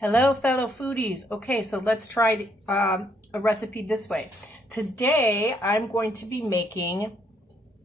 Hello, fellow foodies. Okay, so let's try a recipe this way. Today, I'm going to be making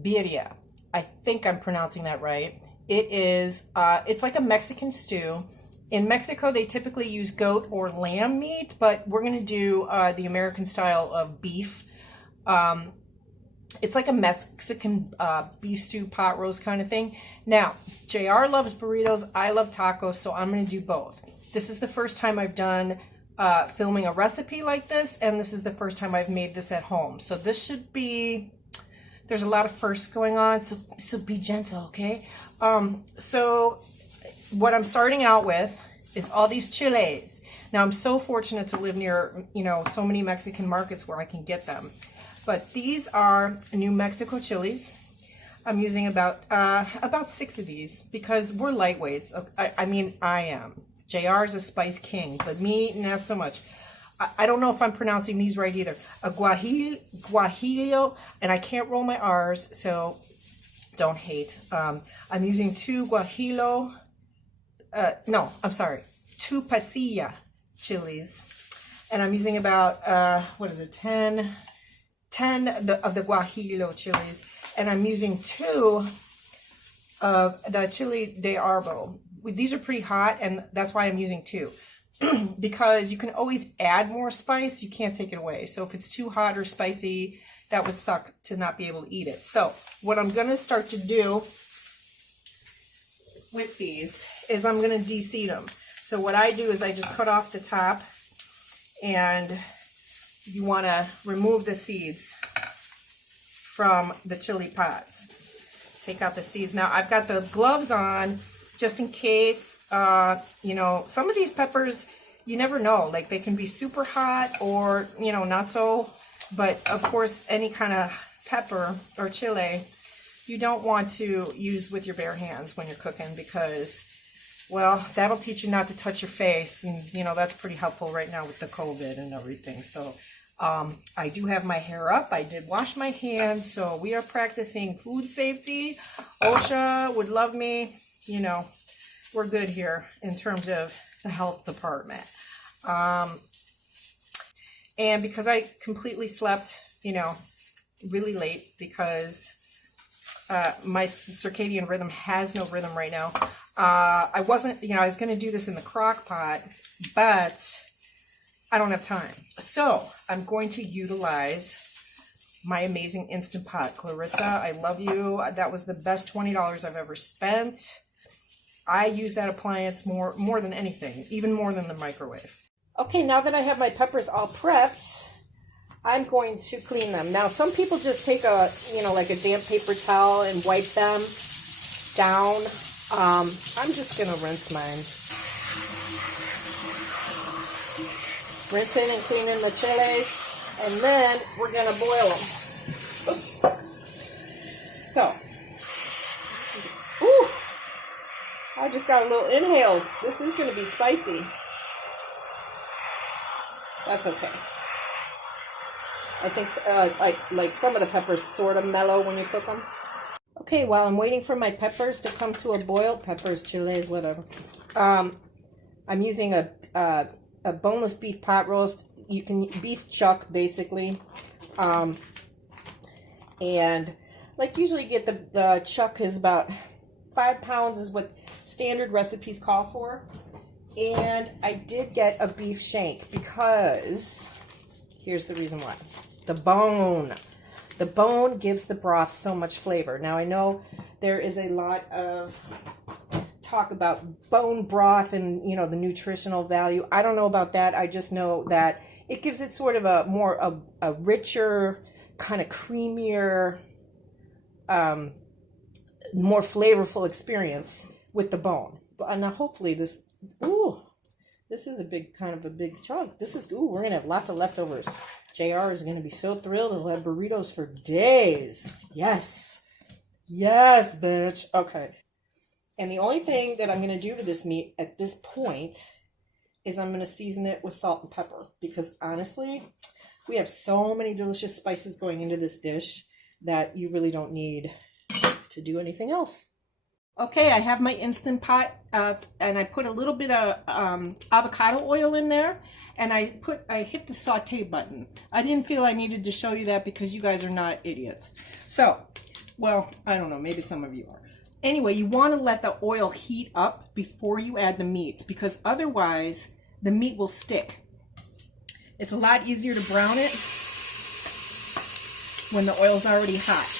birria. I think I'm pronouncing that right. It's like a Mexican stew. In Mexico, they typically use goat or lamb meat, but we're gonna do the American style of beef. It's like a Mexican beef stew pot roast kind of thing. Now, JR loves burritos, I love tacos, so I'm gonna do both. This is the first time I've done filming a recipe like this, and this is the first time I've made this at home. So this should be, there's a lot of firsts going on, so be gentle, okay? So what I'm starting out with is all these chiles. Now I'm so fortunate to live near, so many Mexican markets where I can get them. But these are New Mexico chilies. I'm using about 6 of these because we're lightweights. I am. JR's a spice king, but me, not so much. I don't know if I'm pronouncing these right either. A guajillo, and I can't roll my R's, so don't hate. I'm using 2 guajillo, 2 pasilla chilies. And I'm using about, 10 of the guajillo chilies. And I'm using 2 of the Chili De Arbol. These are pretty hot, and that's why I'm using 2. Because you can always add more spice, you can't take it away. So if it's too hot or spicy, that would suck to not be able to eat it. So what I'm gonna start to do with these is I'm gonna de-seed them. So what I do is I just cut off the top, and you wanna remove the seeds from the chili pods. Take out the seeds. Now I've got the gloves on just in case. Some of these peppers, you never know, like they can be super hot or, not so, but of course any kind of pepper or chile, you don't want to use with your bare hands when you're cooking because, well, that'll teach you not to touch your face, and that's pretty helpful right now with the COVID and everything. So I do have my hair up. I did wash my hands, so we are practicing food safety. OSHA would love me, we're good here in terms of the health department. And because I completely slept, really late because my circadian rhythm has no rhythm right now. I wasn't, I was going to do this in the crock pot, but I don't have time. So I'm going to utilize my amazing Instant Pot. Clarissa, I love you. That was the best $20 I've ever spent. I use that appliance more than anything, even more than the microwave. Okay, now that I have my peppers all prepped, I'm going to clean them. Now, some people just take a, like a damp paper towel and wipe them down. I'm just going to rinse mine. Rinsing and cleaning the chiles, and then we're going to boil them. Oops. So, ooh. I just got a little inhale. This is going to be spicy. That's okay. I think like some of the peppers sort of mellow when you cook them. Okay, while I'm waiting for my peppers to come to a boil, peppers, chiles, whatever. I'm using a boneless beef pot roast. You can beef chuck basically, and like usually get the chuck is about 5 pounds is what standard recipes call for. And I did get a beef shank because here's the reason why. The bone gives the broth so much flavor. Now I know there is a lot of talk about bone broth and the nutritional value. I don't know about that. I just know that it gives it sort of a richer, kind of creamier, more flavorful experience with the bone. And now hopefully this is a big chunk. We're gonna have lots of leftovers. JR is gonna be so thrilled. He'll have burritos for days. Yes, bitch. Okay. And the only thing that I'm gonna do to this meat at this point is I'm gonna season it with salt and pepper, because honestly, we have so many delicious spices going into this dish that you really don't need to do anything else. Okay, I have my Instant Pot, and I put a little bit of avocado oil in there, and I hit the saute button. I didn't feel I needed to show you that because you guys are not idiots. So, well, I don't know, maybe some of you are. Anyway, you want to let the oil heat up before you add the meats, because otherwise the meat will stick. It's a lot easier to brown it when the oil's already hot.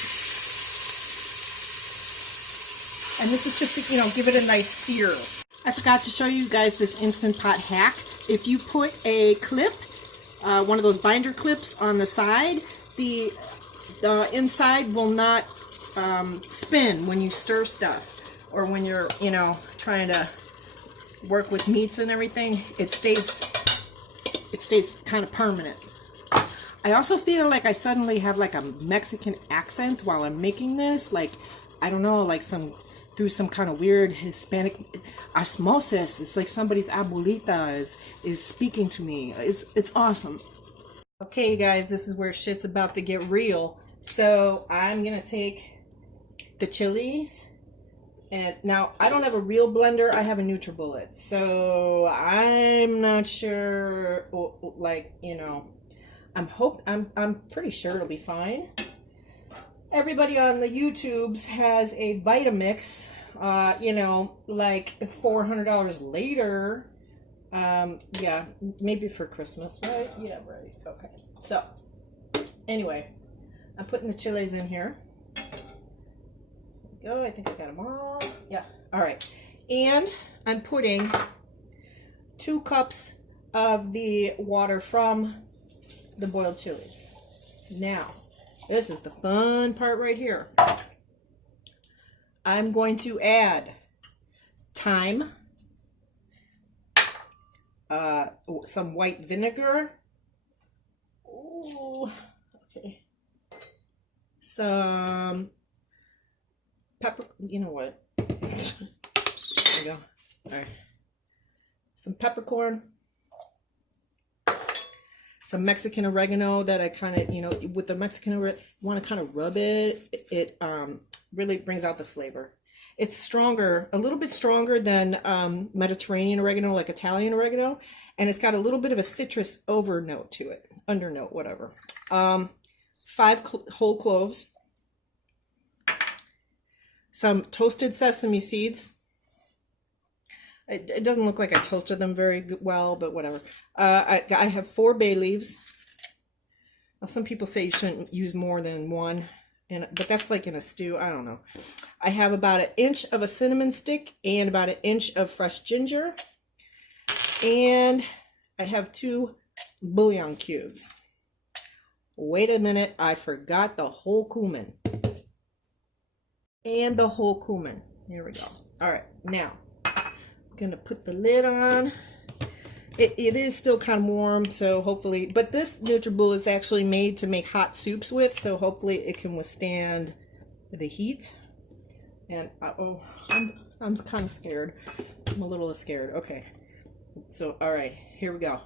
And this is just to, give it a nice sear. I forgot to show you guys this Instant Pot hack. If you put a clip, one of those binder clips on the side, the inside will not spin when you stir stuff, or when you're, trying to work with meats and everything. It stays kind of permanent. I also feel like I suddenly have like a Mexican accent while I'm making this. Like, I don't know, like through some kind of weird Hispanic osmosis. It's like somebody's abuelita is speaking to me. It's awesome. Okay, you guys, this is where shit's about to get real. So I'm gonna take the chilies, and now I don't have a real blender. I have a NutriBullet, so I'm not sure. Like, I'm pretty sure it'll be fine. Everybody on the YouTubes has a Vitamix, like $400 later. Yeah, maybe for Christmas, right? Yeah, right. Okay. So, anyway, I'm putting the chilies in here. There we go. I think I got them all. Yeah. All right. And I'm putting 2 cups of the water from the boiled chilies. Now, this is the fun part right here. I'm going to add thyme, some white vinegar. Ooh, okay. Some pepper. You know what? There we go. All right. Some peppercorn. Some Mexican oregano that I kind of, with the Mexican oregano, want to kind of rub it. It really brings out the flavor. It's stronger, a little bit stronger than Mediterranean oregano, like Italian oregano. And it's got a little bit of a citrus overnote to it, undernote, whatever. 5 whole cloves. Some toasted sesame seeds. It doesn't look like I toasted them very well, but whatever. I have 4 bay leaves. Now, some people say you shouldn't use more than 1, but that's like in a stew. I don't know. I have about 1 inch of a cinnamon stick and about 1 inch of fresh ginger. And I have 2 bouillon cubes. Wait a minute, I forgot the whole cumin. And the whole cumin. Here we go. All right, now. Gonna put the lid on. It is still kind of warm, so hopefully, but this NutriBullet is actually made to make hot soups with, so hopefully it can withstand the heat. And I'm kind of scared. I'm a little scared. Okay, so all right, here we go.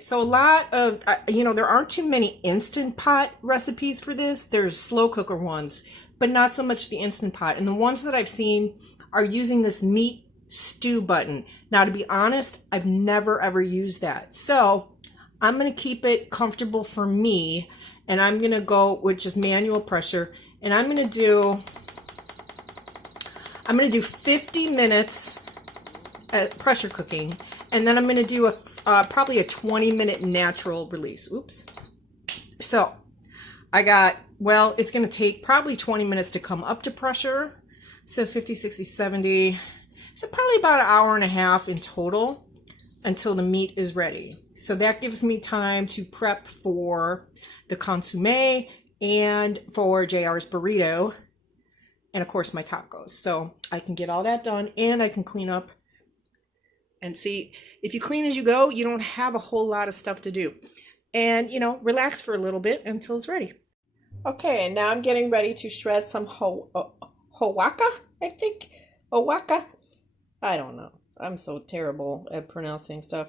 So a lot of, there aren't too many Instant Pot recipes for this. There's slow cooker ones, but not so much the Instant Pot. And the ones that I've seen are using this meat stew button. Now, to be honest, I've never ever used that. So I'm going to keep it comfortable for me, and I'm going to go with just manual pressure. And I'm going to do 50 minutes at pressure cooking, and then I'm going to do probably a 20-minute natural release. Oops. So it's going to take probably 20 minutes to come up to pressure. So 50, 60, 70. So probably about 1.5 hours in total until the meat is ready. So that gives me time to prep for the consomme and for JR's burrito and of course my tacos. So I can get all that done, and I can clean up. And see, if you clean as you go, you don't have a whole lot of stuff to do. And, relax for a little bit until it's ready. Okay, and now I'm getting ready to shred some hoaka, I think. Hoaka? I don't know. I'm so terrible at pronouncing stuff.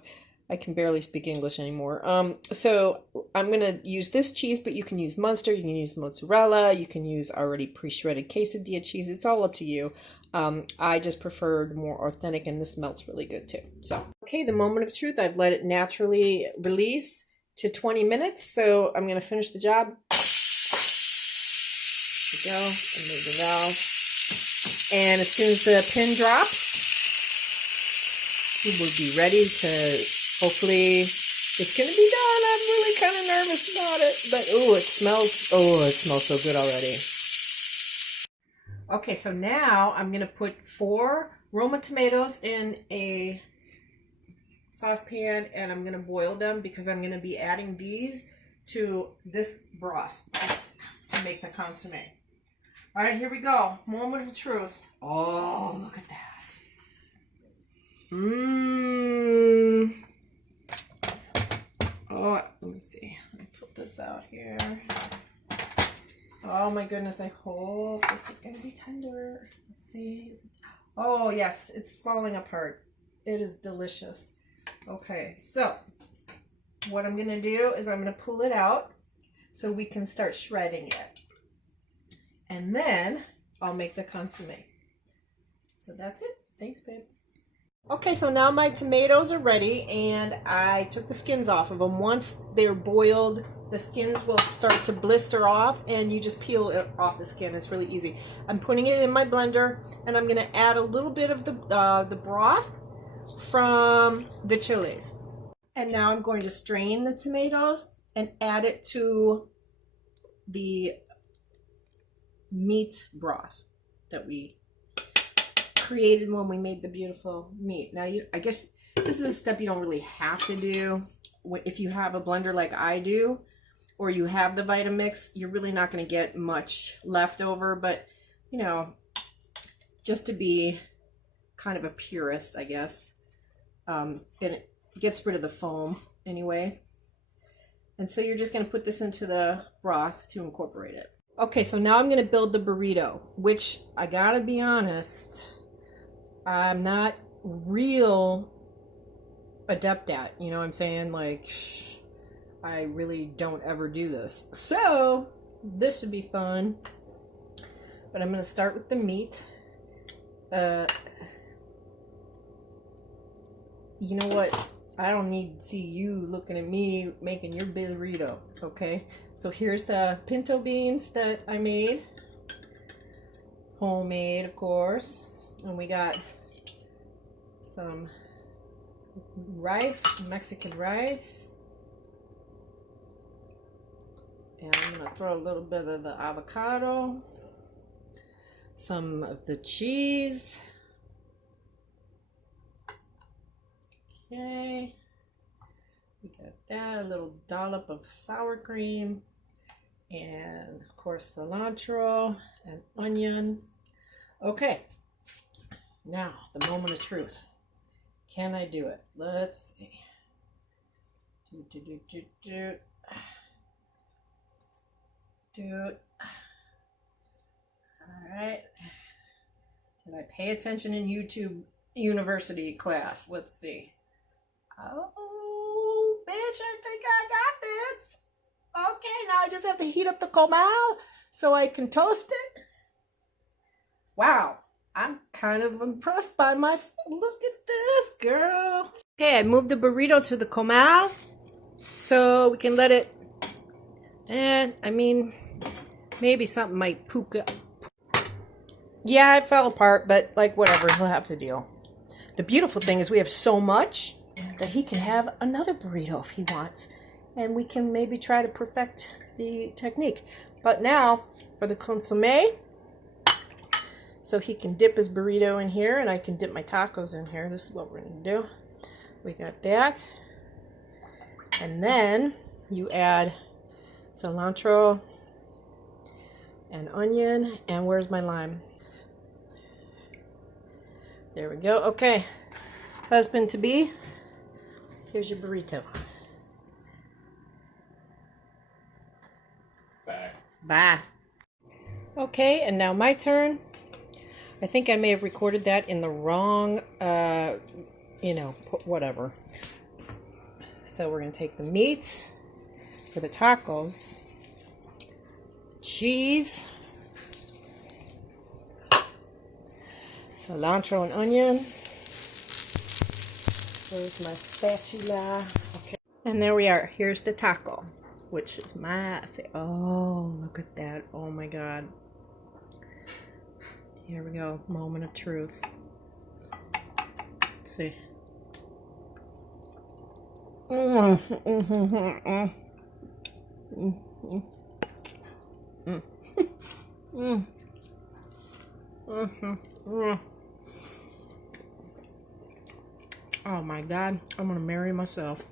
I can barely speak English anymore. So I'm gonna use this cheese, but you can use Munster, you can use mozzarella, you can use already pre-shredded quesadilla cheese. It's all up to you. I just preferred more authentic, and this melts really good too. So, okay, the moment of truth. I've let it naturally release to 20 minutes. So I'm gonna finish the job. There we go, and move the valve. And as soon as the pin drops, we will be ready to, hopefully, it's going to be done. I'm really kind of nervous about it. But, it smells so good already. Okay, so now I'm going to put 4 Roma tomatoes in a saucepan, and I'm going to boil them because I'm going to be adding these to this broth to make the consomme. All right, here we go. Moment of truth. Oh, look at that. Oh, let me see. Let me put this out here. Oh my goodness, I hope this is going to be tender. Let's see. Oh yes, it's falling apart. It is delicious. Okay, so what I'm going to do is I'm going to pull it out so we can start shredding it. And then I'll make the consomme. So that's it. Thanks, babe. Okay, so now my tomatoes are ready, and I took the skins off of them. Once they're boiled, the skins will start to blister off, and you just peel it off the skin. It's really easy. I'm putting it in my blender, and I'm going to add a little bit of the broth from the chilies. And now I'm going to strain the tomatoes and add it to the meat broth that we created when we made the beautiful meat. Now, I guess this is a step you don't really have to do. If you have a blender like I do, or you have the Vitamix, you're really not going to get much left over, but you know, just to be kind of a purist, I guess, and it gets rid of the foam anyway. And so you're just going to put this into the broth to incorporate it. Okay, so now I'm going to build the burrito, which I gotta be honest, I'm not real adept at. You know what I'm saying? Like, I really don't ever do this. So, this should be fun. But I'm going to start with the meat. You know what? I don't need to see you looking at me making your burrito, okay? So here's the pinto beans that I made. Homemade, of course. And we got some rice, Mexican rice. And I'm going to throw a little bit of the avocado. Some of the cheese. Okay, we got that, a little dollop of sour cream, and of course cilantro and onion. Okay, now the moment of truth. Can I do it? Let's see. Do it. All right. Did I pay attention in YouTube University class? Let's see. Oh, bitch, I think I got this. Okay, now I just have to heat up the comal so I can toast it. Wow, I'm kind of impressed by myself. Look at this, girl. Okay, I moved the burrito to the comal so we can let it, and I mean, maybe something might pook up. Yeah, it fell apart, but like whatever, he'll have to deal. The beautiful thing is we have so much that he can have another burrito if he wants. And we can maybe try to perfect the technique. But now, for the consomme, so he can dip his burrito in here, and I can dip my tacos in here. This is what we're going to do. We got that. And then you add cilantro and onion. And where's my lime? There we go. Okay. Husband to be, here's your burrito. Bye. Bye. Okay, and now my turn. I think I may have recorded that in the wrong, whatever. So we're going to take the meat for the tacos, cheese, cilantro and onion. Where's my spatula? Okay. And there we are. Here's the taco, which is my favorite. Oh, look at that. Oh my God. Here we go. Moment of truth. Let's see. Oh my God, I'm gonna marry myself.